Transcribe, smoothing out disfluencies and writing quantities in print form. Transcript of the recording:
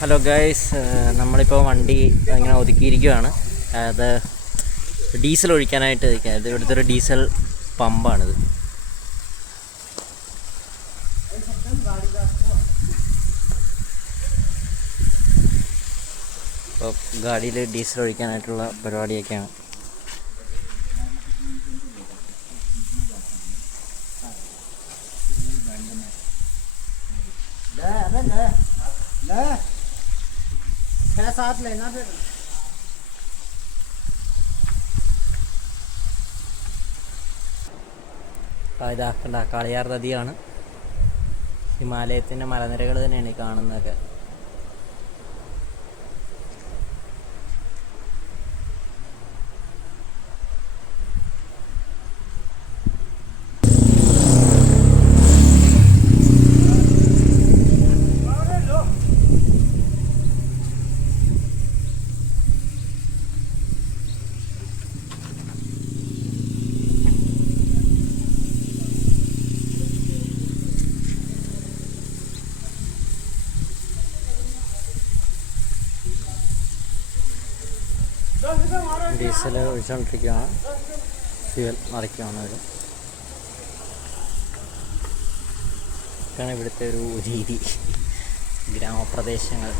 Hello guys, നമ്മളിപ്പോൾ വണ്ടി ഇങ്ങനെ ഒതുക്കിയിരിക്കുകയാണ്. അത് ഡീസൽ ഒഴിക്കാനായിട്ട് ഇരിക്കുക. ഇത് ഇവിടുത്തെ ഒരു ഡീസൽ പമ്പാണിത്. അപ്പോൾ ഗാഡിയിൽ ഡീസൽ ഒഴിക്കാനായിട്ടുള്ള പരിപാടിയൊക്കെയാണ്. ഇതാക്കണ്ട കാളിയാർ നദിയാണ്. ഹിമാലയത്തിൻ്റെ മലനിരകൾ തന്നെയാണ് ഈ കാണുന്നതൊക്കെ. ഡീസൽ ഒഴിച്ചുകൊണ്ടിരിക്കുകയാണ്. ഫ്യൂവൽ നിറയ്ക്കുകയാണ്. ഇതാണ് ഇവിടുത്തെ ഒരു രീതി. ഗ്രാമപ്രദേശങ്ങൾ